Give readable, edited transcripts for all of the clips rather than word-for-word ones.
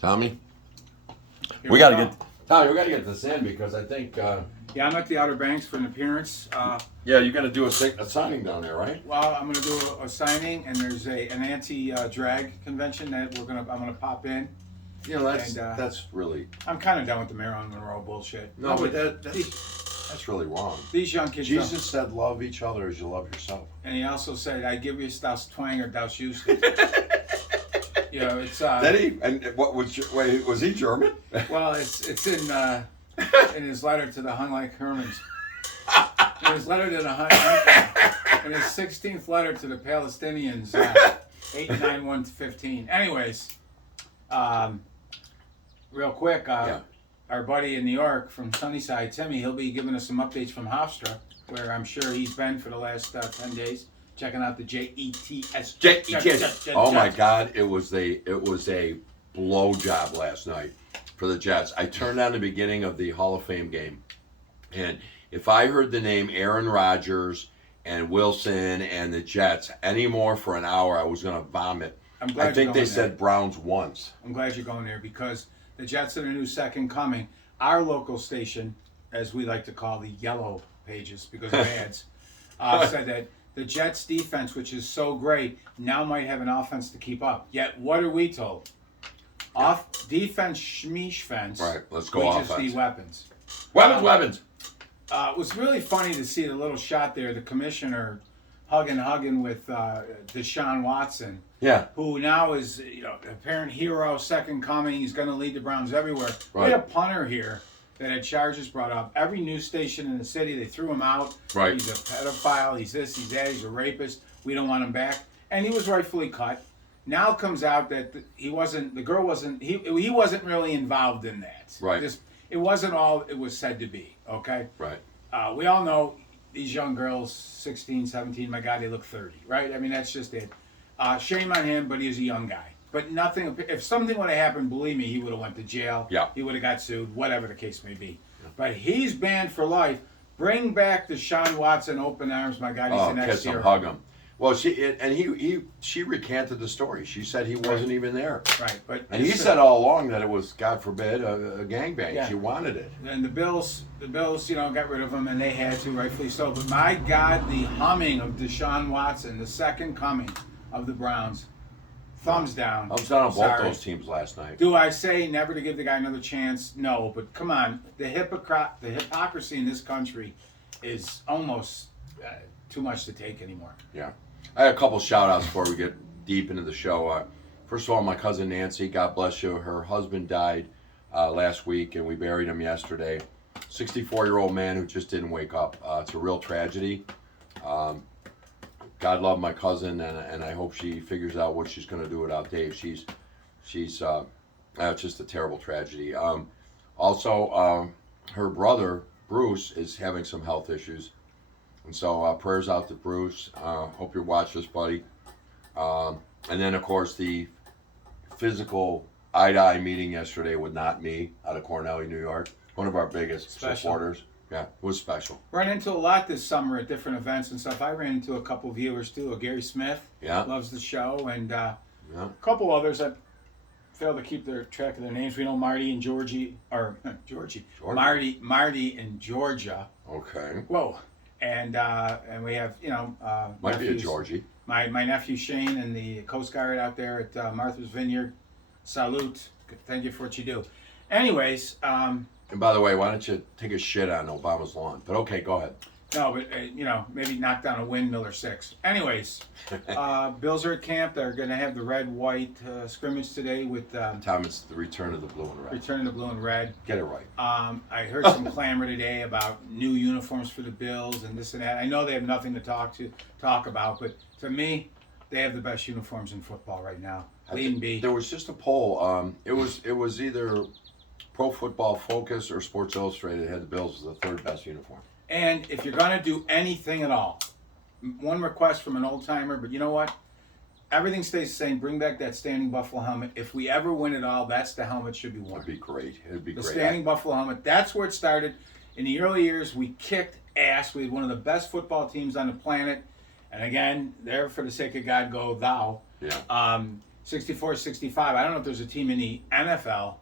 Tommy, Here we got to go. get Tommy. We got to get this in because I think. Yeah, I'm at the Outer Banks for an appearance. Yeah, you got to do a signing down there, right? Well, I'm going to do a signing, and there's an anti-drag convention that I'm gonna pop in. You know, And, that's really I'm kind of done with the Marilyn Monroe bullshit. no, but these, that's really wrong. these young kids. don't. Jesus said, "Love each other as you love yourself." And he also said, "I give you das twang or das Houston." You know, it's Did he? And what was? Wait, was he German? well, it's in his letter to the Heinrich Hermans. In his letter to the in his 16th letter to the Palestinians, 8/9/115. Anyways, real quick, our buddy in New York from Sunnyside, Timmy, he'll be giving us some updates from Hofstra, where I'm sure he's been for the last 10 days, checking out the JETS. Oh my God! It was a blow job last night for the Jets. I turned on the beginning of the Hall of Fame game, and if I heard the name Aaron Rodgers and Wilson and the Jets anymore for an hour, I was gonna vomit. I think they said Browns once. I'm glad you're going there because the Jets are the new second coming. Our local station, as we like to call the Yellow Pages because of ads, said that the Jets defense, which is so great, now might have an offense to keep up. Yet what are we told? Off defense, schmeesh fence. Right, let's go We offense. just need weapons. Weapons. It was really funny to see the little shot there, the commissioner hugging with Deshaun Watson. Yeah. Who now is, apparent hero, second coming. He's going to lead the Browns everywhere. Right. We had a punter here that had charges brought up. Every news station in the city, they threw him out. Right. He's a pedophile. He's this, he's that. He's a rapist. We don't want him back. And he was rightfully cut. Now comes out that he wasn't really involved in that. Right. It wasn't all it was said to be, okay? Right. We all know these young girls, 16, 17, my God, they look 30, right? I mean, that's just it. Shame on him, but he's a young guy. But nothing, if something would have happened, believe me, he would have went to jail. Yeah. He would have got sued, whatever the case may be. Yeah. But he's banned for life. Bring back Deshaun Watson, open arms, my God, he's the next kiss him, hero. hug him. Well, she recanted the story. She said he wasn't even there. Right, but And he said all along that it was, God forbid, a gangbang. Yeah. She wanted it. And the Bills, got rid of him, and they had to, rightfully so. But my God, the humming of Deshaun Watson, the second coming of the Browns, thumbs down. Thumbs down on both Sorry. those teams last night. Do I say never to give the guy another chance? No, but come on, the hypocrisy in this country is almost too much to take anymore. Yeah. I had a couple shout outs before we get deep into the show. First of all, my cousin Nancy, God bless you. Her husband died last week, and we buried him yesterday. 64-year-old man who just didn't wake up. It's a real tragedy. God love my cousin, and I hope she figures out what she's going to do without Dave. She's it's just a terrible tragedy. Also, her brother, Bruce, is having some health issues. And so prayers out to Bruce. Hope you watch this, buddy. And then, of course, the physical eye-to-eye meeting yesterday with Not Me out of Cornell, New York. One of our biggest supporters. Yeah, it was special. Run into a lot this summer at different events and stuff. I ran into a couple viewers too. Gary Smith loves the show, and a couple others. I failed to keep track of their names. We know Marty and Georgie. Marty and Georgia. Okay. Whoa. And we have, might be a nephews. Georgie. My nephew Shane and the Coast Guard out there at Martha's Vineyard. Salute. Thank you for what you do. Anyways. And by the way, why don't you take a shit on Obama's lawn? But okay, go ahead. No, but maybe knock down a windmill or 6. Anyways, Bills are at camp. They're going to have the red-white scrimmage today with. Tom, it's the return of the blue and red. Return of the blue and red. Get it right. I heard some clamor today about new uniforms for the Bills and this and that. I know they have nothing to talk about, but to me, they have the best uniforms in football right now. Lead and B. There was just a poll. It was either Pro Football Focus or Sports Illustrated had the Bills as the third best uniform. And if you're going to do anything at all, one request from an old timer, but you know what? Everything stays the same. Bring back that standing buffalo helmet. If we ever win it all, that's the helmet should be worn. It'd be great. The standing buffalo helmet. That's where it started. In the early years, we kicked ass. We had one of the best football teams on the planet. And again, there for the sake of God, go thou. Yeah. 64, 65. I don't know if there's a team in the NFL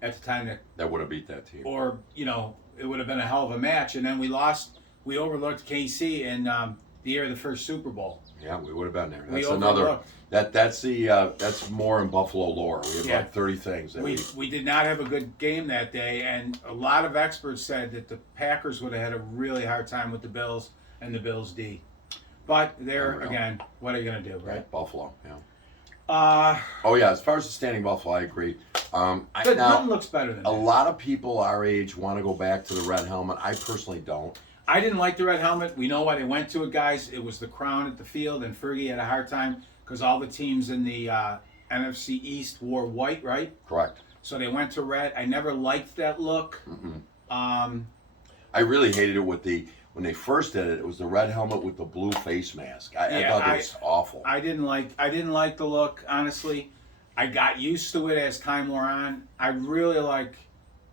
at the time That would have beat that team. or it would have been a hell of a match. And then we lost. We overlooked KC in the year of the first Super Bowl. Yeah, we would have been there. We That's another. overlooked. That's more in Buffalo lore. We have Yeah. like 30 things that We did not have a good game that day, and a lot of experts said that the Packers would have had a really hard time with the Bills and the Bills D. But there Unreal. again, what are you gonna do, right? Buffalo. Yeah. Uh, Oh yeah, as far as the standing Buffalo, I agree. Now nothing looks better than a that. lot of people our age want to go back to the red helmet. I personally don't. I didn't like the red helmet. We know why they went to it, guys. It was the crown at the field, and Fergie had a hard time because all the teams in the NFC East wore white, right? Correct. So they went to red. I never liked that look. I really hated it when they first did it. It was the red helmet with the blue face mask. I thought it was awful. I didn't like the look, honestly. I got used to it as time wore on. I really like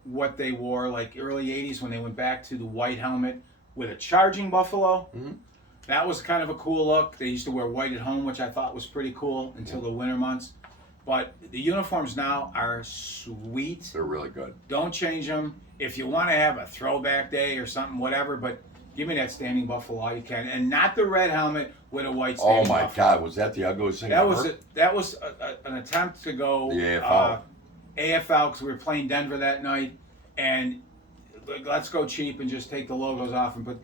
what they wore, like early '80s when they went back to the white helmet with a charging buffalo. Mm-hmm. That was kind of a cool look. They used to wear white at home, which I thought was pretty cool until the winter months. But the uniforms now are sweet. They're really good. Don't change them. If you want to have a throwback day or something, whatever, but give me that standing buffalo all you can, and not the red helmet with a white Oh standing my buffalo. God, was that the ugliest thing? That I've was heard? that was an attempt to go The AFL. AFL because we were playing Denver that night, and let's go cheap and just take the logos off and put.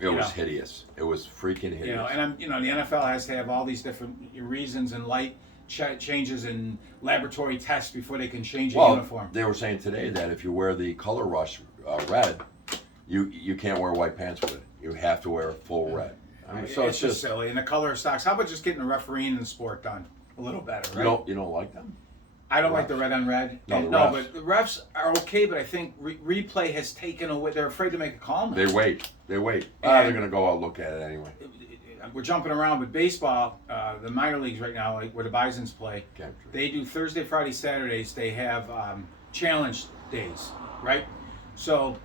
It was hideous. It was freaking hideous. And the NFL has to have all these different reasons and light changes and laboratory tests before they can change a uniform. They were saying today that if you wear the color rush red, you can't wear white pants with it. You have to wear full red. I mean, so it's just silly. And the color of socks. How about just getting the refereeing in the sport done a little better? Right? You don't like them? I don't like the red on red. No, And the refs. but the refs are okay. But I think replay has taken away. They're afraid to make a call now. They wait. They're And- gonna go out and look at it anyway. We're jumping around with baseball. The minor leagues right now, like where the Bisons play, Can't- they do Thursday, Friday, Saturdays. They have challenge days, right? So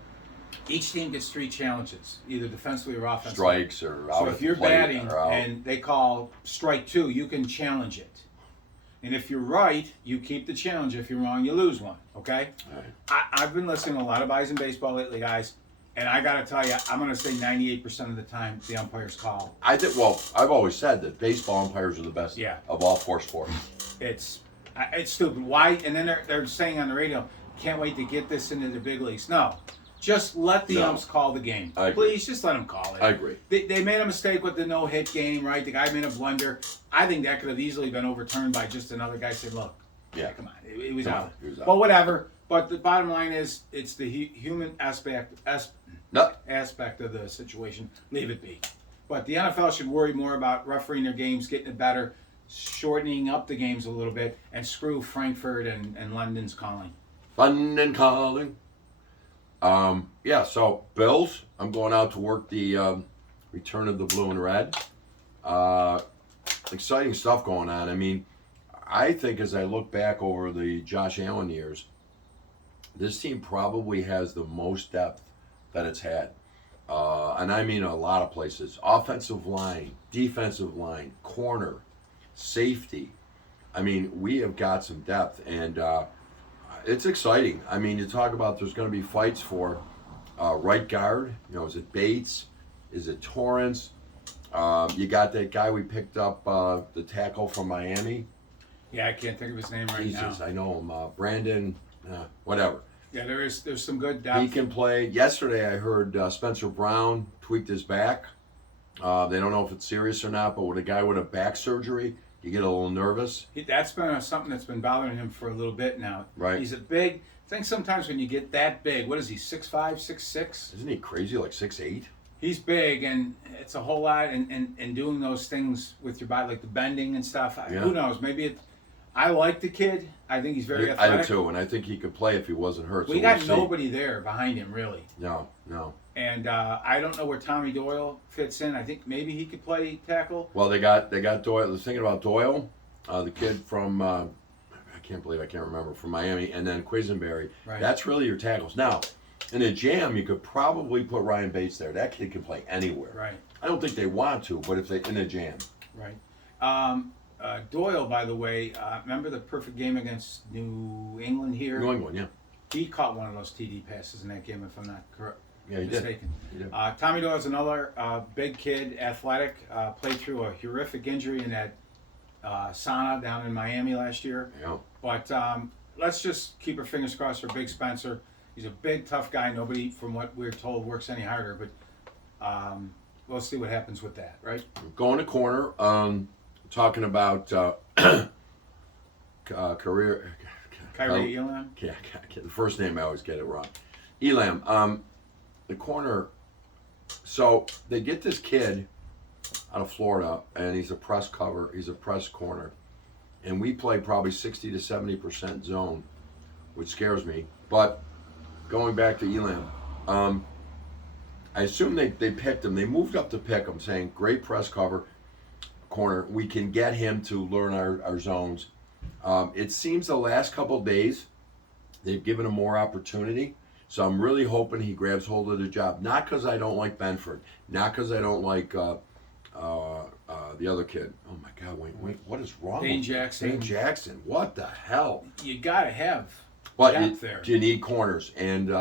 each team gets 3 challenges, either defensively or offensively. Strikes or out So at if the you're plate batting or out. and they call strike 2, you can challenge it. And if you're right, you keep the challenge. If you're wrong, you lose one. Okay? All right. I've been listening to a lot of Bison baseball lately, guys, and I got to tell you, I'm going to say 98% of the time the umpires call. I've always said that baseball umpires are the best Yeah. of all 4 sports. It's stupid. Why? And then they're saying on the radio, can't wait to get this into the big leagues. No. Just let the No. umps call the game. I agree. Please, just let them call it. I agree. They made a mistake with the no-hit game, right? The guy made a blunder. I think that could have easily been overturned by just another guy saying, look, Yeah. come on, it was Come out. on, it was out. But whatever. But the bottom line is, it's the human aspect No, of the situation. Leave it be. But the NFL should worry more about refereeing their games, getting it better, shortening up the games a little bit, and screw Frankfurt and London's calling. London calling. Yeah, so Bills, I'm going out to work the return of the blue and red. Exciting stuff going on. I mean, I think as I look back over the Josh Allen years, this team probably has the most depth that it's had. And I mean a lot of places. Offensive line, defensive line, corner, safety. I mean, we have got some depth, and it's exciting. I mean, you talk about there's going to be fights for right guard. You know, is it Bates? Is it Torrance? You got that guy we picked up, the tackle from Miami. Yeah, I can't think of his name right Jesus, now. I know him. Brandon, whatever. Yeah, there's some good He depth. can play. Yesterday, I heard Spencer Brown tweaked his back. They don't know if it's serious or not, but with a guy with a back surgery, you get a little nervous. That's been something that's been bothering him for a little bit now. Right. He's a big. I think sometimes when you get that big, what is he? 6'5", 6'6"? Isn't he crazy? Like 6'8"? He's big, and it's a whole lot. And doing those things with your body, like the bending and stuff. Yeah. Who knows? Maybe I like the kid. I think he's very I athletic. do too, and I think he could play if he wasn't hurt. We so got we'll see. nobody there behind him, really. No. And I don't know where Tommy Doyle fits in. I think maybe he could play tackle. Well, they got Doyle. I was thinking about Doyle, the kid from I can't remember, from Miami, and then Quisenberry. Right. That's really your tackles. Now, in a jam, you could probably put Ryan Bates there. That kid can play anywhere. Right. I don't think they want to, but if they in a jam. Right. Doyle, by the way, remember the perfect game against New England here? New England, yeah. He caught one of those TD passes in that game, if I'm not correct. Yeah, he did. Mistaken. He did. Tommy Doyle's another big kid, athletic, played through a horrific injury in that sauna down in Miami last year. Yeah. But let's just keep our fingers crossed for Big Spencer. He's a big, tough guy. Nobody, from what we're told, works any harder. But we'll see what happens with that, right? Going to corner, talking about career. Kyrie Elam. Yeah, the first name I always get it wrong. Elam, the corner. So they get this kid out of Florida, and he's a press cover. He's a press corner, and we play probably 60 to 70% zone, which scares me. But going back to Elam, I assume they picked him. They moved up to pick him, saying great press cover corner. We can get him to learn our zones. It seems the last couple of days they've given him more opportunity. So I'm really hoping he grabs hold of the job. Not because I don't like Benford. Not because I don't like the other kid. Oh my God! Wait! What is wrong? Dane with Jackson. Dane Jackson. What the hell? You gotta have But depth there. you need corners, and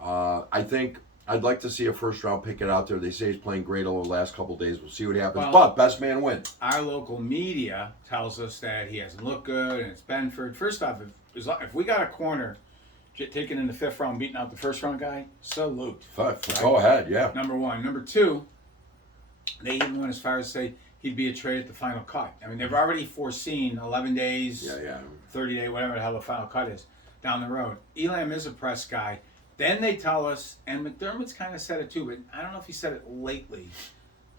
I think I'd like to see a first round pick it out there. They say he's playing great over the last couple of days. We'll see what happens. Well, but best man wins. Our local media tells us that he hasn't looked good, and it's Benford. First off, if we got a corner taken in the 5th round, beating out the 1st round guy, salute. Go ahead, yeah. Number one. Number two, they even went as far as to say he'd be a trade at the final cut. I mean, they've already foreseen 11 days, Yeah. 30 days, whatever the hell the final cut is, down the road. Elam is a press guy. Then they tell us, and McDermott's kind of said it too, but I don't know if he said it lately.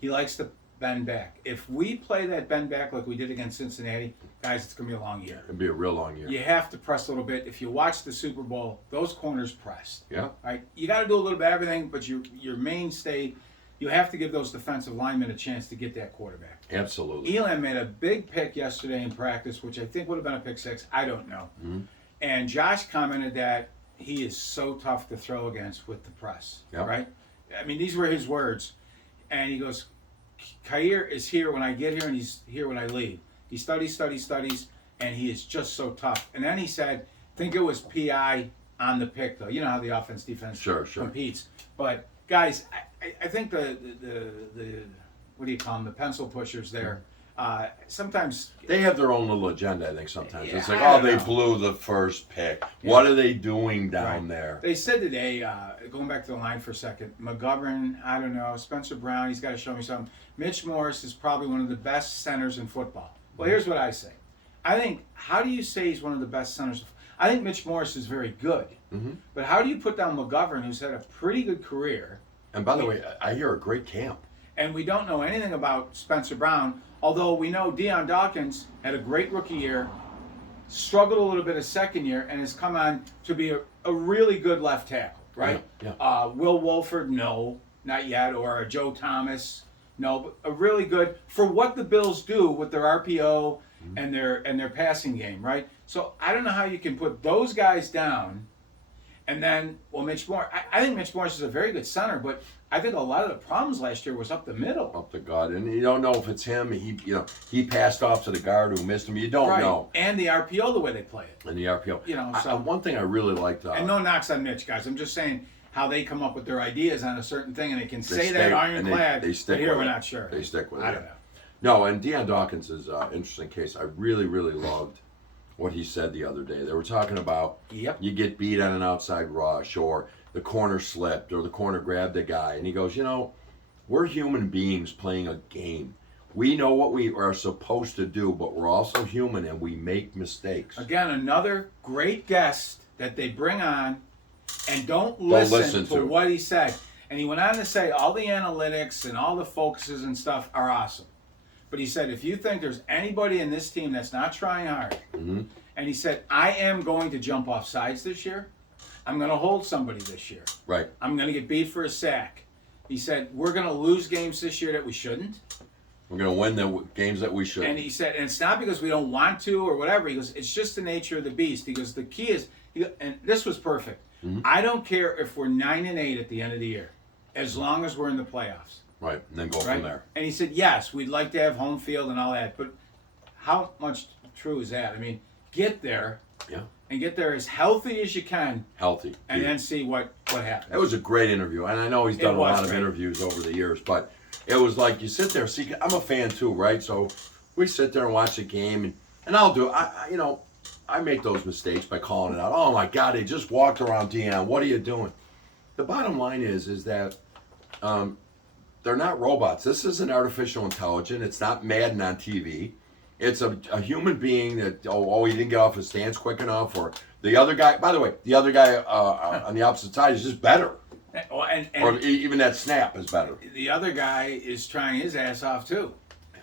He likes to bend back. If we play that bend back like we did against Cincinnati, guys, it's going to be a long year. It'll be a real long year. You have to press a little bit. If you watch the Super Bowl, those corners pressed. Yeah. Right? You got to do a little bit of everything, but your mainstay, you have to give those defensive linemen a chance to get that quarterback. Absolutely. Elam made a big pick yesterday in practice, which I think would have been a pick 6. I don't know. Mm-hmm. And Josh commented that he is so tough to throw against with the press. Yep. Right? I mean, these were his words. And he goes, Kair is here when I get here and he's here when I leave. He studies, and he is just so tough. And then he said, I think it was PI on the pick, though. You know how the offense-defense Sure. competes. But, guys, I think the what do you call them, the pencil pushers there, sometimes They have their own little agenda, I think, sometimes. Yeah, it's like, I oh, don't they know. blew the first pick. Yeah. What are they doing down Right. there? They said today, going back to the line for a second, McGovern, I don't know, Spencer Brown, he's got to show me something. Mitch Morris is probably one of the best centers in football. Well, here's what I say. I think, how do you say he's one of the best centers? I think Mitch Morris is very good. Mm-hmm. But how do you put down McGovern, who's had a pretty good career, And by the way, I hear a great camp. and we don't know anything about Spencer Brown, although we know Deion Dawkins had a great rookie year, struggled a little bit his second year, and has come on to be a really good left tackle, right? Yeah. Will Wolford, no, not yet, or Joe Thomas, no, but a really good, for what the Bills do with their RPO and their passing game, right? So I don't know how you can put those guys down, and then, well, Mitch Morris, I think Mitch Morris is a very good center, but I think a lot of the problems last year was up the middle. Up to God. And you don't know if it's him. He passed off to the guard who missed him. You don't know. And the RPO, the way they play it. And the RPO. You know, so- one thing I really liked. And no knocks on Mitch, guys. I'm just saying how they come up with their ideas on a certain thing, and they can say stay- that and ironclad, they stick but here with we're it. not sure. They stick with it. I don't know. No, and Deion Dawkins is an interesting case. I really, really loved what he said the other day. They were talking about Yep. you get beat on an outside rush, or the corner slipped, or the corner grabbed a guy. And he goes, we're human beings playing a game. We know what we are supposed to do, but we're also human and we make mistakes. Again, another great guest that they bring on and don't listen listen to to. what he said. And he went on to say all the analytics and all the focuses and stuff are awesome. But he said, if you think there's anybody in this team that's not trying hard, Mhm. and he said, I am going to jump off sides this year. I'm going to hold somebody this year. Right. I'm going to get beat for a sack. He said, we're going to lose games this year that we shouldn't. We're going to win the games that we should. And he said, and it's not because we don't want to or whatever. He goes, it's just the nature of the beast. He goes, the key is, and this was perfect. I don't care if we're 9-8 at the end of the year, as long as we're in the playoffs. Right. And then go Right? from there. And he said, yes, we'd like to have home field and all that, but how much true is that? I mean, get there Yeah. and get there as healthy as you can, Healthy. and Yeah. then see what happens. It was a great interview, and I know he's done a was lot of great. interviews over the years, but it was like you sit there. See, I'm a fan too, right? So we sit there and watch the game, and I'll do. I make those mistakes by calling it out. Oh my God, they just walked around Deion. What are you doing? The bottom line is that they're not robots. This isn't artificial intelligence. It's not Madden on TV. It's a human being that he didn't get off his stance quick enough, or the other guy. By the way, the other guy on the opposite side is just better, or even that snap is better. The other guy is trying his ass off too,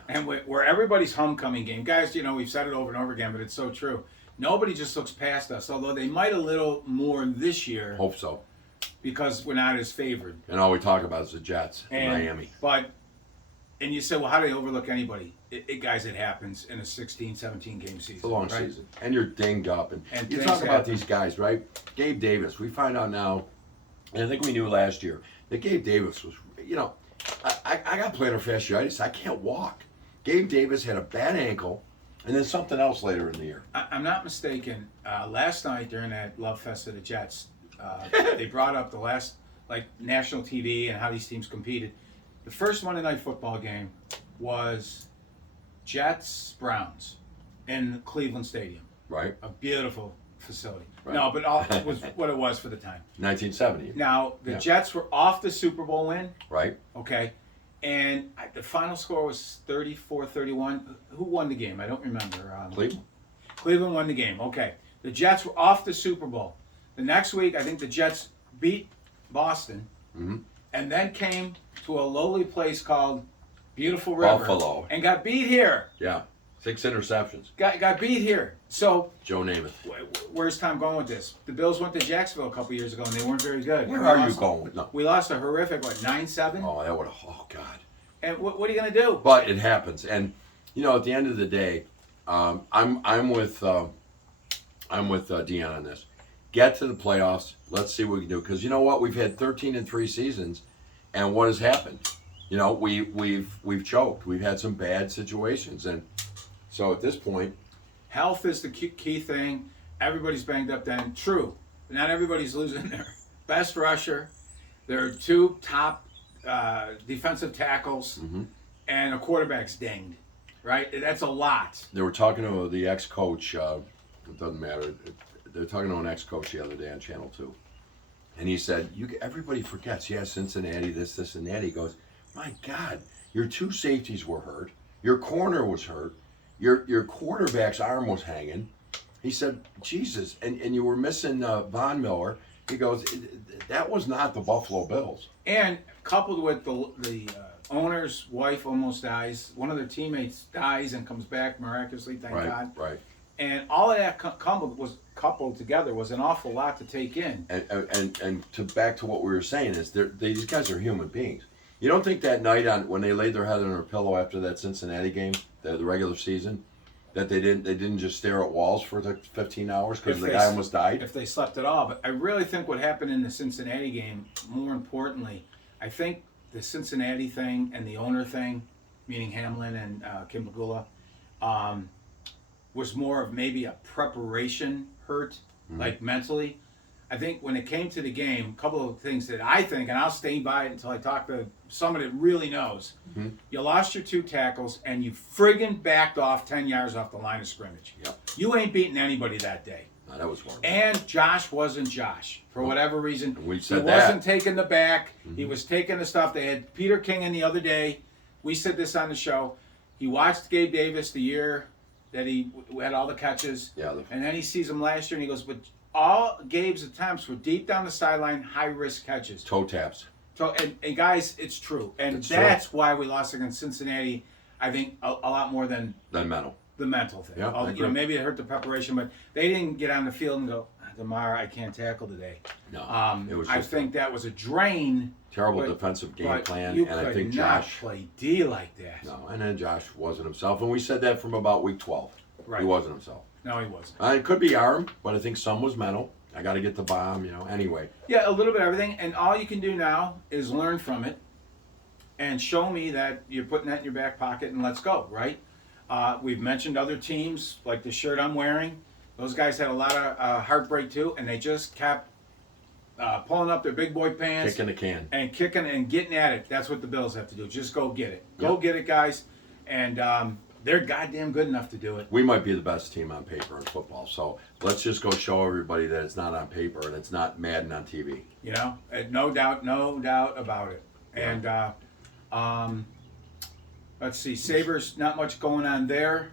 and where everybody's homecoming game, guys. You know, we've said it over and over again, but it's so true. Nobody just looks past us, although they might a little more this year Hope so. because we're not as favored. And all we talk about is the Jets in And, Miami. And you say, well, how do they overlook anybody? Guys, it happens in a 16, 17 game season. It's a long right? season, and you're dinged up. And you things talk about happen. these guys, right? Gabe Davis. We find out now, and I think we knew last year that Gabe Davis was. You know, I got plantar fasciitis. I can't walk. Gabe Davis had a bad ankle, and then something else later in the year. I'm not mistaken. Last night during that Love Fest of the Jets, they brought up the last national TV and how these teams competed. The first Monday Night Football game was Jets Browns in Cleveland Stadium, Right. a beautiful facility. Right. No, but it was what it was for the time. 1970. Now the Yeah. Jets were off the Super Bowl win, Right. okay, and the final score was 34-31. Who won the game? I don't remember. Cleveland. Cleveland won the game. Okay. The Jets were off the Super Bowl. The next week, I think the Jets beat Boston and then came to a lowly place called Beautiful River. Buffalo. And got beat here. Yeah. 6 interceptions. Got beat here. So, Joe Namath. where's Tom going with this? The Bills went to Jacksonville a couple years ago and they weren't very good. Where are you going with? No. We lost a horrific, 9-7? Oh, that would have. Oh God. And what are you going to do? But it happens, and you know, at the end of the day, I'm with Deion on this. Get to the playoffs. Let's see what we can do. Because you know what, we've had 13-3 seasons, and what has happened? You know, we've choked. We've had some bad situations, and so at this point, Health is the key thing. Everybody's banged up then. True. Not everybody's losing their best rusher. There are 2 top defensive tackles, and a quarterback's dinged. Right? That's a lot. they were talking to the ex-coach. It doesn't matter. They're talking to an ex-coach the other day on Channel 2, and he said, everybody forgets. Yeah, Cincinnati, this, and that. He goes, my God, your 2 safeties were hurt. Your corner was hurt. Your quarterback's arm was hanging. He said, Jesus, and you were missing Von Miller. He goes, that was not the Buffalo Bills. And coupled with the owner's wife almost dies, one of their teammates dies and comes back miraculously, thank God. Right. And all of that coupled together was an awful lot to take in. And to back to what we were saying is these guys are human beings. You don't think that night when they laid their head on their pillow after that Cincinnati game, the regular season, that they didn't just stare at walls for 15 hours because the guy almost died? If they slept at all. But I really think what happened in the Cincinnati game, more importantly, I think the Cincinnati thing and the owner thing, meaning Hamlin and Kim Pegula, was more of maybe a preparation hurt, like mentally. I think when it came to the game, a couple of things that I think, and I'll stay by it until I talk to someone that really knows. You lost your 2 tackles, and you friggin' backed off 10 yards off the line of scrimmage. Yep. You ain't beating anybody that day. No, that was horrible. And Josh wasn't Josh for whatever reason. We he said wasn't taking the back. He was taking the stuff. They had Peter King in the other day. We said this on the show. He watched Gabe Davis the year that he had all the catches. Yeah. And then he sees him last year and he goes, but all Gabe's attempts were deep down the sideline, high-risk catches. Toe taps. So, and guys, it's true. And that's why we lost against Cincinnati, I think, a lot more than Mental. the mental thing. Yeah, I agree. Maybe it hurt the preparation, but they didn't get on the field and go, Damar, I can't tackle today. No. It was I just think that was a drain. terrible defensive game plan, You and I think could not Josh. play D like that. No, and then Josh wasn't himself, and we said that from about week 12. Right. He wasn't himself. No, he wasn't. It could be arm, but I think some was mental. I got to get the bomb, Anyway, Yeah, a little bit of everything, and all you can do now is learn from it and show me that you're putting that in your back pocket and let's go, right? We've mentioned other teams, like the shirt I'm wearing. Those guys had a lot of heartbreak too, and they just kept pulling up their big boy pants, Kicking the can. and kicking and getting at it. That's what the Bills have to do. Just go get it. Go Yep. get it, guys. And they're goddamn good enough to do it. We might be the best team on paper in football. So let's just go show everybody that it's not on paper and it's not Madden on TV. You know, no doubt about it. And let's see, Sabres, not much going on there.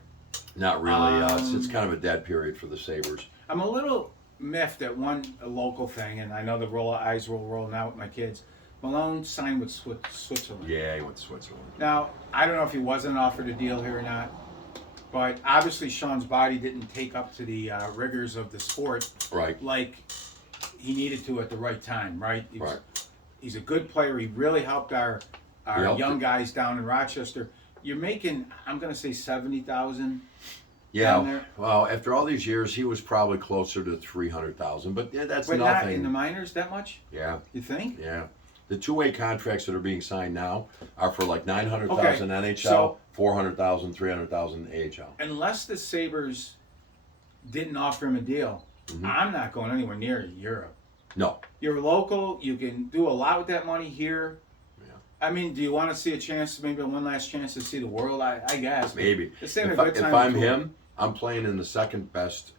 Not really. It's kind of a dead period for the Sabres. I'm a little miffed at one local thing, and I know the eyes will rolling out with my kids. Malone signed with Switzerland. Yeah, he went to Switzerland. Now, I don't know if he wasn't offered a deal here or not, but obviously Sean's body didn't take up to the rigors of the sport Right. like he needed to at the right time, right? Right. He's a good player. He really helped our helped young it. guys down in Rochester. You're making, I'm going to say 70,000. Yeah. down there. Well, after all these years, he was probably closer to 300,000. But yeah, that's But nothing. not in the minors that much, Yeah. you think? Yeah. The two-way contracts that are being signed now are for like 900,000 Okay, NHL, so- 400,000, 300,000 AHL. Unless the Sabres didn't offer him a deal, I'm not going anywhere near Europe. No. You're local. You can do a lot with that money here. Yeah. I mean, do you want to see a chance, maybe one last chance to see the world? I guess. Maybe. It's ain't a If, good if time to I'm tour. him, I'm playing in the second best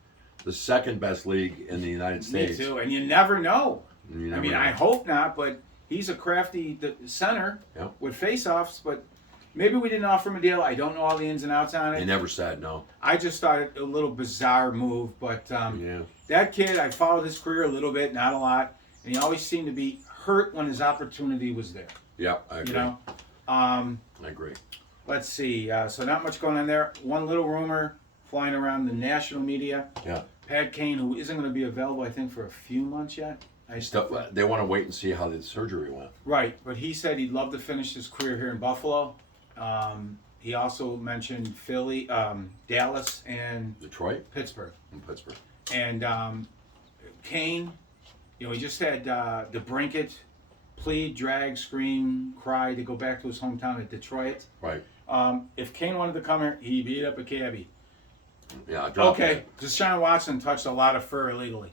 league in the United Me States. too. And you never know. And you I never mean, know. I hope not, but he's a crafty center Yeah. with face-offs. But maybe we didn't offer him a deal. I don't know all the ins and outs on They it. never said no. I just thought it a little bizarre move. But Yeah. that kid, I followed his career a little bit, not a lot, and he always seemed to be hurt when his opportunity was there. Yeah, I agree. You know. I agree. Let's see. So not much going on there. One little rumor flying around the national media. Yeah. Pat Kane, who isn't going to be available, I think, for a few months yet. They want to wait and see how the surgery went. Right, but he said he'd love to finish his career here in Buffalo. He also mentioned Philly, Dallas, and Detroit Pittsburgh. and Pittsburgh. And Kane, he just had DeBrincat plead, drag, scream, cry to go back to his hometown of Detroit. Right. If Kane wanted to come here, he beat up a cabbie. Yeah, I dropped Okay, Deshaun Watson touched a lot of fur illegally.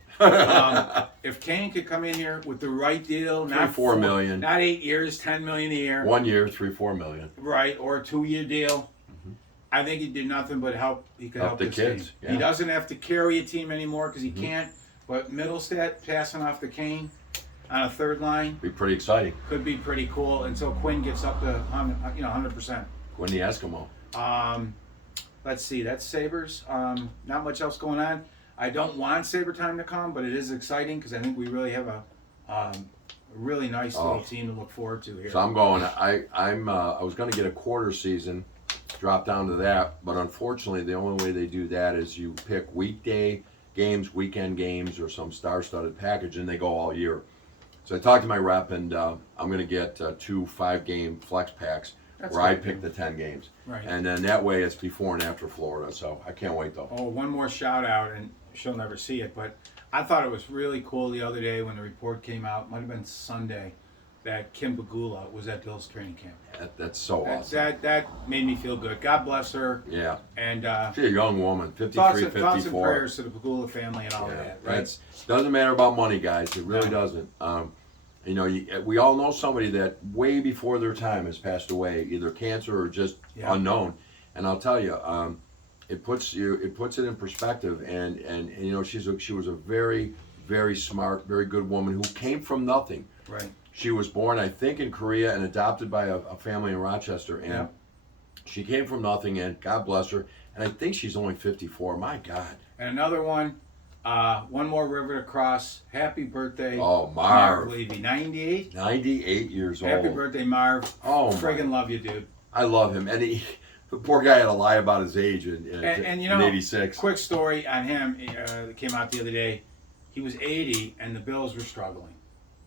If Kane could come in here with the right deal, not 4 million. not 8 years, 10 million a year, 1 year, 3-4 million. right, or a 2-year deal, I think he did nothing but help. He could help the this kids, team. yeah. He doesn't have to carry a team anymore because he can't. But Middlestat passing off to Kane on a third line Be pretty exciting. could be pretty cool until Quinn gets up to 100%. Quinn the Eskimo. Let's see, that's Sabres. Not much else going on. I don't want Sabre time to come, but it is exciting because I think we really have a really nice little team to look forward to here. So I'm going. I was going to get a quarter season, drop down to that, but unfortunately, the only way they do that is you pick weekday games, weekend games, or some star-studded package, and they go all year. So I talked to my rep, and I'm going to get 2 5-game flex packs That's where I good. pick the 10 games, Right. and then that way it's before and after Florida. So I can't wait though. Oh, one more shout out, and she'll never see it, but I thought it was really cool the other day when the report came out, might have been Sunday, that Kim Bagula was at Bill's training camp. That's so awesome. That made me feel good. God bless her. Yeah, And she's a young woman, 53, thoughts and 54. prayers to the Bagula family and all of Yeah, that, right? That's doesn't matter about money, guys. It really No. doesn't. We all know somebody that way before their time has passed away, either cancer or just Yeah. unknown. And I'll tell you, it puts it in perspective. And she was a very, very smart, very good woman who came from nothing. Right. She was born, I think, in Korea and adopted by a family in Rochester. And Yeah. she came from nothing, and God bless her. And I think she's only 54. My God. And another one more river to cross. Happy birthday, Oh, Marv. Levy. 98? 98 years old. Happy birthday, Marv. Oh, my. Friggin' love you, dude. I love him. And the poor guy had to lie about his age in And in 86. quick story on him that came out the other day. He was 80, and the Bills were struggling.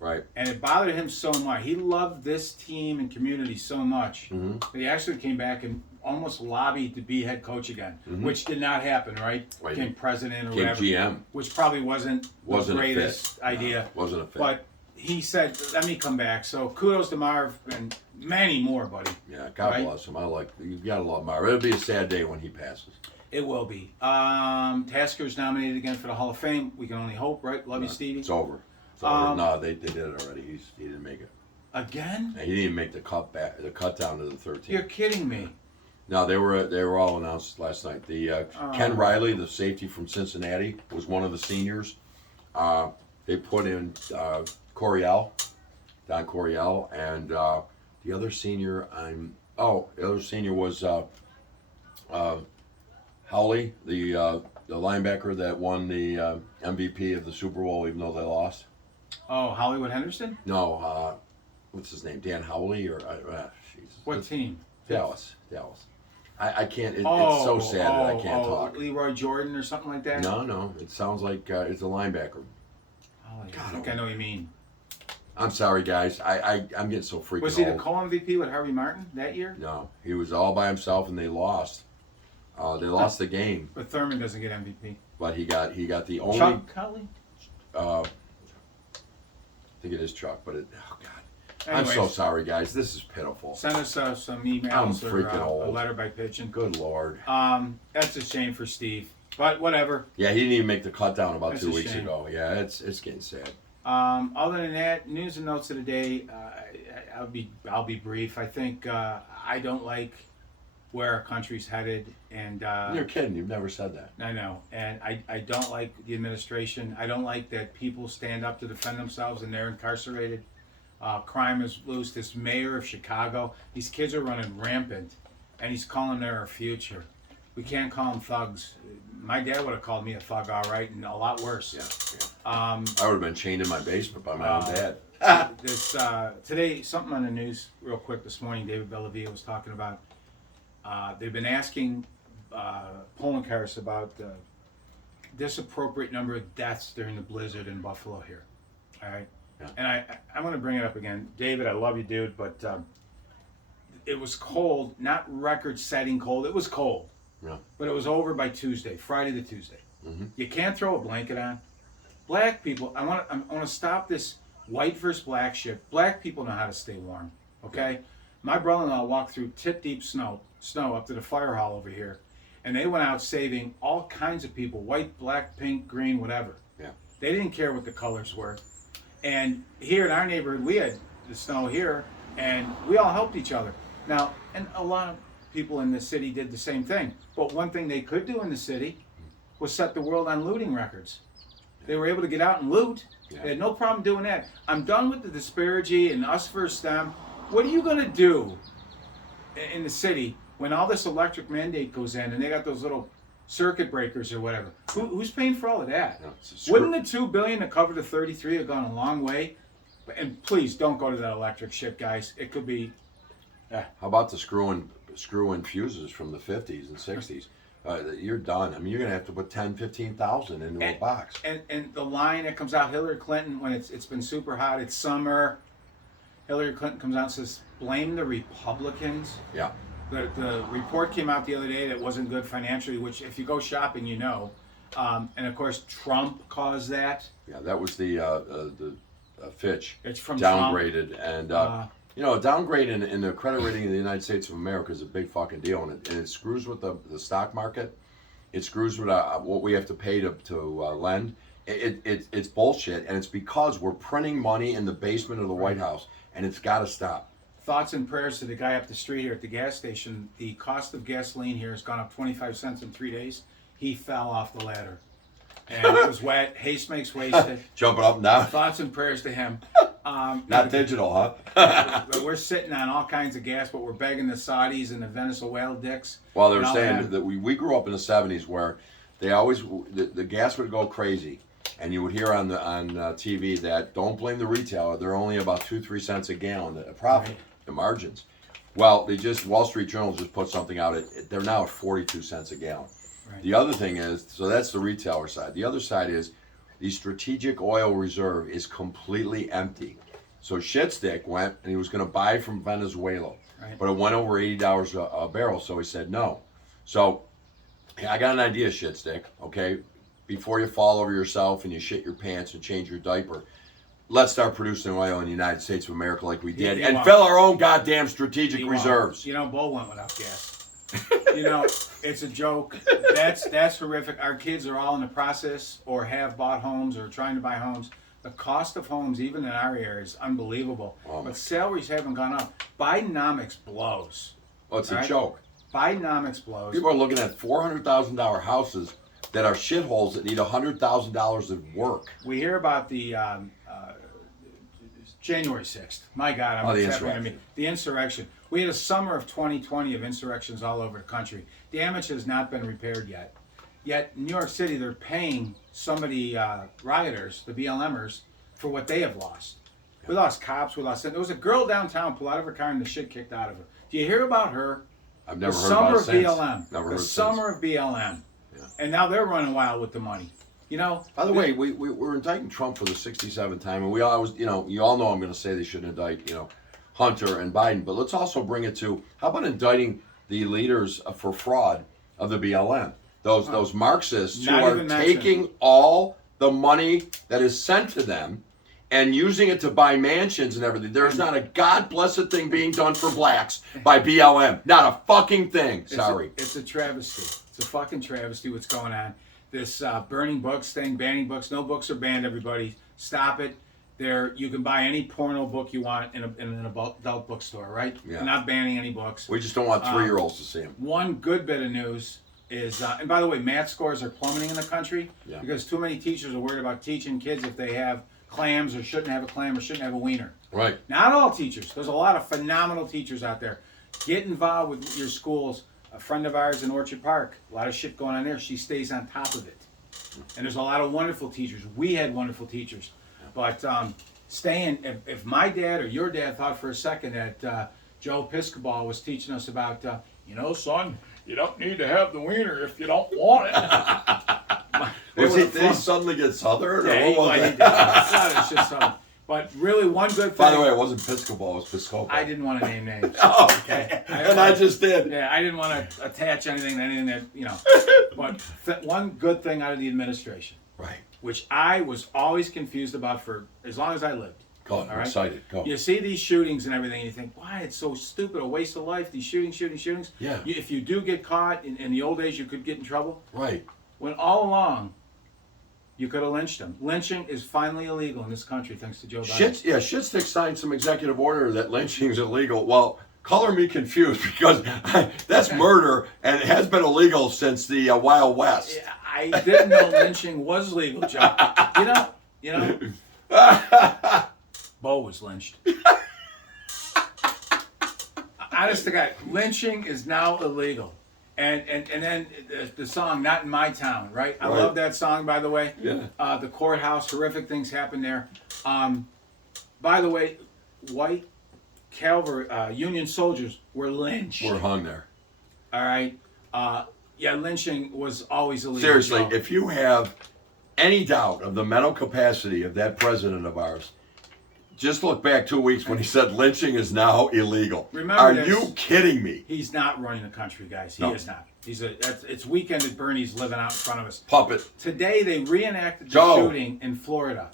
Right. And it bothered him so much. He loved this team and community so much Mhm. that he actually came back and almost lobbied to be head coach again, which did not happen, right? Right. Became president or Became whatever. GM. Which probably wasn't Wasn't the a fit. greatest idea. Wasn't a fit. But he said, "Let me come back." So kudos to Marv and many more, buddy. Yeah, God Right? bless him. You gotta love Marv. It'll be a sad day when he passes. It will be. Tasker's nominated again for the Hall of Fame. We can only hope, right? Love you, Stevie. It's over. It's over. No, they did it already. He didn't make it. Again? And he didn't make the cut down to the 13th. You're kidding me. No, they were all announced last night. The Ken Riley, the safety from Cincinnati, was one of the seniors. They put in Don Coryell, and the other senior was Howley, the linebacker that won the MVP of the Super Bowl, even though they lost. Oh, Hollywood Henderson? No, what's his name? Dan Howley or Jesus. What team? Dallas. I can't. It's so sad that I can't talk. Leroy Jordan or something like that? No. It sounds like it's a linebacker. I think I know what you mean. I'm sorry, guys. I'm getting so freaking Was he the old. co-MVP with Harvey Martin that year? No, he was all by himself, and they lost. They lost the game, But Thurman doesn't get MVP. but he got the only. Chuck Culley? I think it is Chuck, but oh god. Anyways, I'm so sorry, guys. This is pitiful. Send us some emails I'm or freaking a old. letter by pigeon. Good lord. That's a shame for Steve. But whatever. Yeah, he didn't even make the cut down about That's 2 a weeks shame. ago. Yeah, it's getting sad. Other than that, news and notes of the day. I'll be brief. I think I don't like where our country's headed, and You're kidding. You've never said that. I know, and I don't like the administration. I don't like that people stand up to defend themselves and they're incarcerated. Crime is loose. This mayor of Chicago, these kids are running rampant, and he's calling them our future. We can't call them thugs. My dad would have called me a thug, all right, and a lot worse. Yeah. I would have been chained in my basement by my own dad. Today, something on the news real quick this morning, David Bellavia was talking about, they've been asking polling cars about the disappropriate number of deaths during the blizzard in Buffalo here. All right? Yeah. And I'm going to bring it up again. David, I love you, dude, but it was cold, not record-setting cold. It was cold. Yeah. But it was over by Tuesday, Friday to Tuesday. Mm-hmm. You can't throw a blanket on. Black people, I want to stop this white versus black shit. Black people know how to stay warm, okay? My brother-in-law walked through tip-deep snow up to the fire hall over here, and they went out saving all kinds of people, white, black, pink, green, whatever. Yeah. They didn't care what the colors were. And here in our neighborhood, we had the snow here, and we all helped each other. Now, and a lot of people in the city did the same thing. But one thing they could do in the city was set the world on looting records. They were able to get out and loot. Yeah. They had no problem doing that. I'm done with the disparity and us versus them. What are you going to do in the city when all this electric mandate goes in and they got those little circuit breakers or whatever? Who's paying for all of that? No, Wouldn't the $2 billion to cover the 33 have gone a long way? And please don't go to that electric shit, guys. It could be. How about the screw in fuses from the 50s and 60s? You're done. I mean, you're gonna have to put 10, 15,000 into a box. And the line that comes out, Hillary Clinton, when it's been super hot, it's summer. Hillary Clinton comes out and says, blame the Republicans. Yeah. The report came out the other day that wasn't good financially, which if you go shopping, you know. And of course, Trump caused that. Yeah, that was the Fitch It's from downgraded, Trump. and a downgrade in the credit rating of the United States of America is a big fucking deal, and it screws with the stock market. It screws with what we have to pay to lend. It's bullshit, and it's because we're printing money in the basement of the White House, and it's got to stop. Thoughts and prayers to the guy up the street here at the gas station. The cost of gasoline here has gone up 25 cents in 3 days. He fell off the ladder. And it was wet. Haste makes wasted. Jumping up and down. Thoughts and prayers to him. Not digital, huh? We're sitting on all kinds of gas, but we're begging the Saudis and the Venezuelan dicks. Well, they were and all saying that we grew up in the 70s where they always the gas would go crazy, and you would hear on TV that don't blame the retailer. They're only about 2-3 cents a gallon. The profit, the margins. Well, Wall Street Journal just put something out. They're now at 42 cents a gallon. Right. The other thing is, so that's the retailer side. The other side is the strategic oil reserve is completely empty. So Shitstick went and he was going to buy from Venezuela, Right. but it went over $80 a barrel, so he said no. So I got an idea, Shitstick, okay? Before you fall over yourself and you shit your pants and change your diaper, let's start producing oil in the United States of America like we did, He and won't. fill our own goddamn strategic He won't. reserves. You know, Bo went without gas. You know, it's a joke. That's horrific. Our kids are all in the process or have bought homes or trying to buy homes. The cost of homes, even in our area, is unbelievable. Oh, but salaries haven't gone up. Bidenomics blows. Oh, it's a Right. joke. Bidenomics blows. People are looking at $400,000 houses that are shitholes that need $100,000 of work. We hear about the January 6th. My God, Oh, the what's happening to me. insurrection. The insurrection. We had a summer of 2020 of insurrections all over the country. Damage has not been repaired yet. Yet, in New York City, they're paying some of the rioters, the BLMers, for what they have lost. We lost cops, we lost... There was a girl downtown pull out of her car and the shit kicked out of her. Do you hear about her? I've never The heard summer about it of since. BLM. Never The heard since. summer of BLM. Yeah. And now they're running wild with the money. You know? By the way, we're indicting Trump for the 67th time, and we always, you all know I'm going to say they should indict, Hunter and Biden, but let's also bring it to, how about indicting the leaders for fraud of the BLM? Those Marxists who Not are even mentioned. taking all the money that is sent to them and using it to buy mansions and everything. There's not a God blessed thing being done for blacks by BLM. Not a fucking thing. Sorry. It's a travesty. It's a fucking travesty what's going on. This burning books thing, banning books. No books are banned, everybody. Stop it. You can buy any porno book you want in an adult bookstore, right? Yeah. We're not banning any books. We just don't want 3-year-olds to see them. One good bit of news is, and by the way, math scores are plummeting in the country Yeah. because too many teachers are worried about teaching kids if they have clams or shouldn't have a clam or shouldn't have a wiener. Right. Not all teachers. There's a lot of phenomenal teachers out there. Get involved with your schools. A friend of ours in Orchard Park, a lot of shit going on there. She stays on top of it. And there's a lot of wonderful teachers. We had wonderful teachers. But if my dad or your dad thought for a second that Joe Piscobal was teaching us about, son, you don't need to have the wiener if you don't want it. Did he suddenly get Southern? Or Yeah, what was he it? did. It's just something. But really, one good thing. By the way, it wasn't Piscobal, it was Piscopo. I didn't want to name names. Oh, okay. And I just did. Yeah, I didn't want to attach anything that, But one good thing out of the administration, Right. which I was always confused about for as long as I lived. Go, I'm All right? excited. Go. You see these shootings and everything, and you think, why, it's so stupid, a waste of life, these shootings. Yeah. If you do get caught, in the old days, you could get in trouble. Right. When all along, you could have lynched them. Lynching is finally illegal in this country, thanks to Joe Biden. Shitstick signed some executive order that lynching is illegal. Well, color me confused because that's murder and it has been illegal since the Wild West. Yeah, I didn't know lynching was legal, Joe. You know. Bo was lynched. Honest to God, lynching is now illegal. And then the song "Not in My Town," right? I Right. love that song, by the way. Yeah. The courthouse, horrific things happen there. By the way, white Union soldiers were lynched. We're hung there. All right. Lynching was always illegal. Seriously, Joe. if you have any doubt of the mental capacity of that president of ours, just look back 2 weeks when he said lynching is now illegal. Remember Are this. you kidding me? He's not running the country, guys. He No. is not. It's weekend at Bernie's living out in front of us. Puppet. Today they reenacted the Joe. shooting in Florida.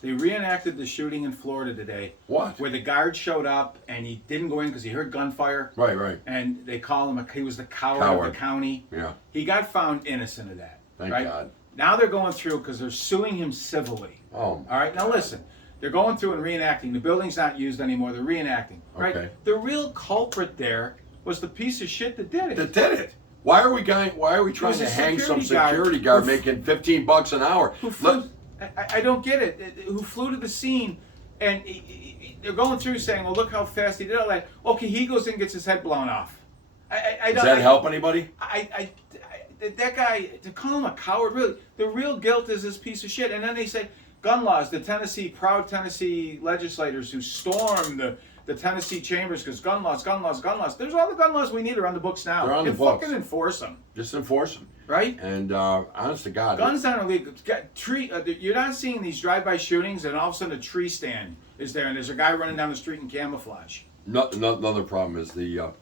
They reenacted the shooting in Florida today. What? Where the guard showed up and he didn't go in because he heard gunfire. Right. And they call him he was the coward Coward. of the county. Yeah. He got found innocent of that. Thank right? God. Now they're going through because they're suing him civilly. Oh. All right. Now listen. They're going through and reenacting. The building's not used anymore. They're reenacting. Right. Okay. The real culprit there was the piece of shit that did it. That did it. Why are we trying was to a hang some security guard security guard who- making $15 an hour? Who flew, I don't get it. Who flew to the scene, and they're going through saying, "Well, look how fast he did it." Like, okay, he goes in and gets his head blown off. Does that help anybody? That guy, to call him a coward, really, the real guilt is this piece of shit. And then they say gun laws. The proud Tennessee legislators who stormed the Tennessee chambers because gun laws. There's all the gun laws we need are on the books now. They're on the And books. fucking enforce them, Just enforce them. right? And honest to God, Guns aren't illegal. You're not seeing these drive-by shootings, and all of a sudden a tree stand is there, and there's a guy running down the street in camouflage. another problem is the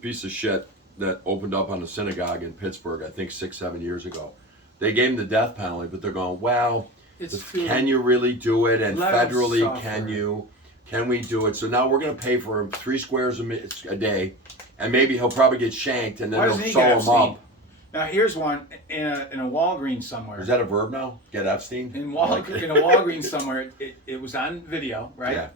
piece of shit that opened up on the synagogue in Pittsburgh, I think 6-7 years ago. They gave him the death penalty, but they're going, well, It's too, Can you really do it? And Let 'em federally, suffer. can we do it? So now we're going to pay for him 3 squares a day, and maybe he'll probably get shanked, and then why they'll doesn't he sew get him Epstein? up. Now here's one in a Walgreens somewhere. Is that a verb now? Get Epstein? In Like- in a Walgreens somewhere, it was on video, right? Yeah.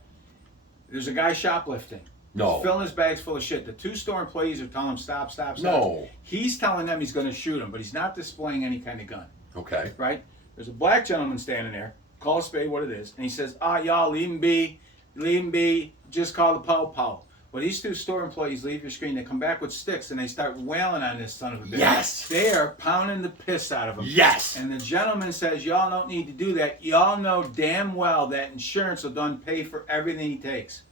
There's a guy shoplifting. No. He's filling his bags full of shit. The 2 store employees are telling him stop, stop, stop. No. He's telling them he's going to shoot him, but he's not displaying any kind of gun, Okay. right? There's a black gentleman standing there. Call a spade what it is, and he says, y'all leave him be. Just call the po-po. Well, these 2 store employees leave your screen. They come back with sticks and they start wailing on this son of a bitch. Yes. They are pounding the piss out of him. Yes. And the gentleman says, y'all don't need to do that. Y'all know damn well that insurance will done pay for everything he takes.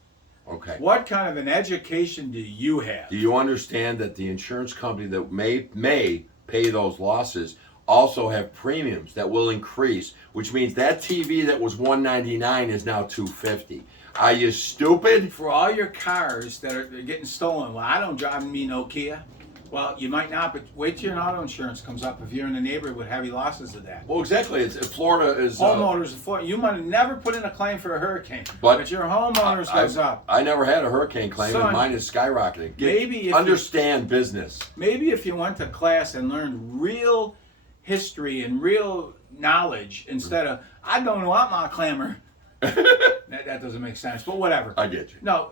Okay. What kind of an education do you have? Do you understand that the insurance company that may pay those losses also have premiums that will increase, which means that TV that was $199 is now $250. Are you stupid? For all your cars that are getting stolen, well, I don't drive me no Kia. Well, you might not, but wait till your auto insurance comes up if you're in a neighborhood with heavy losses of that. Well, exactly. It's Florida is. Homeowners, you might have never put in a claim for a hurricane, But but your homeowners goes up. I never had a hurricane claim, and Son, mine is skyrocketing. maybe if you- understand business. Maybe if you went to class and learned real history and real knowledge instead of, I don't want my clamor. that doesn't make sense, but whatever. I get you. No,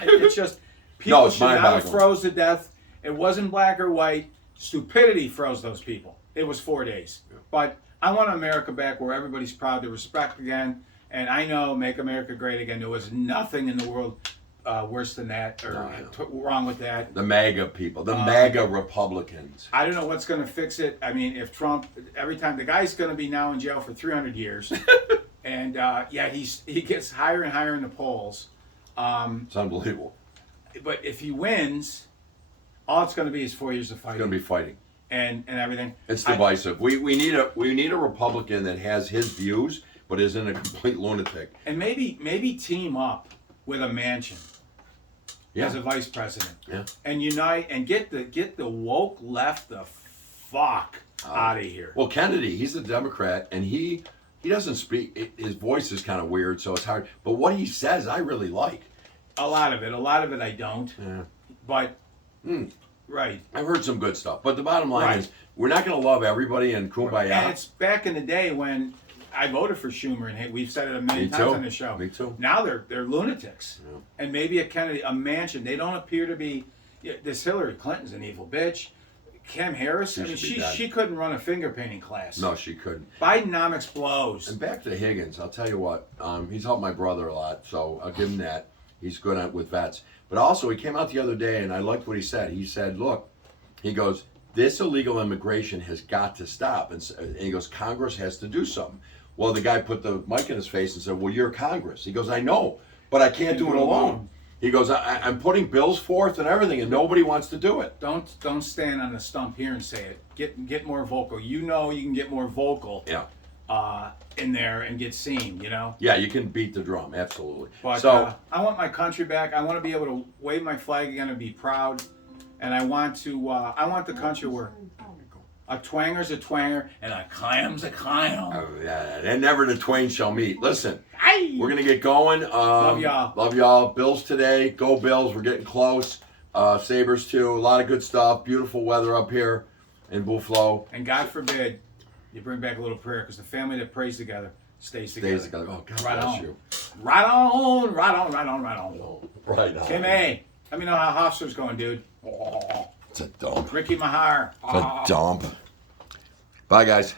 it's just people it's should not have mind-boggling. froze to death. It wasn't black or white. Stupidity froze those people. It was 4 days. But I want America back where everybody's proud to respect again. And I know Make America Great Again. There was nothing in the world worse than that or wrong with that. The MAGA people, the MAGA Republicans. I don't know what's going to fix it. I mean, if Trump, every time the guy's going to be now in jail for 300 years. And he gets higher and higher in the polls. It's unbelievable. But if he wins, all it's going to be is 4 years of It's fighting going to be fighting. and everything. It's divisive. We need a Republican that has his views, but isn't a complete lunatic. And maybe team up with a Manchin as a vice president. Yeah. And unite and get the woke left the fuck out of here. Well, Kennedy, he's a Democrat, and he doesn't speak. His voice is kind of weird, so it's hard. But what he says, I really like. A lot of it I don't. Yeah. But right. I've heard some good stuff, but the bottom line Right. is we're not going to love everybody and kumbaya. And it's back in the day when I voted for Schumer, and we've said it a million Me times too. on the show. Me too. Now they're lunatics, and maybe a Kennedy, a Manchin. They don't appear to be. This Hillary Clinton's an evil bitch. Cam Harris, I mean, should be dead. she couldn't run a finger painting class. No, she couldn't. Bidenomics blows. And back to Higgins, I'll tell you what, he's helped my brother a lot, so I'll give him that. He's good with vets. But also, he came out the other day, and I liked what he said. He said, look, he goes, this illegal immigration has got to stop. And he goes, Congress has to do something. Well, the guy put the mic in his face and said, well, you're Congress. He goes, I know, but I can't do it alone. He goes, I'm putting bills forth and everything, and nobody wants to do it. Don't stand on the stump here and say it. Get more vocal. You know you can get more vocal. Yeah. In there and get seen. You know. Yeah, you can beat the drum, absolutely. But So, I want my country back. I want to be able to wave my flag again and be proud. And I want the country where a twanger's a twanger and a clam's a clam. and never the twain shall meet. Listen, Aye. we're going to get going. Love y'all. Love y'all. Bills today. Go Bills. We're getting close. Sabres too. A lot of good stuff. Beautiful weather up here in Buffalo. And God forbid you bring back a little prayer because the family that prays together stays together. Days ago. Oh, God Right bless on. you. Right on, right on, right on, right on. Right on. Kim A, let me know how Hofstra's going, dude. It's a dump. Ricky Mahar. It's a dump. Bye, guys.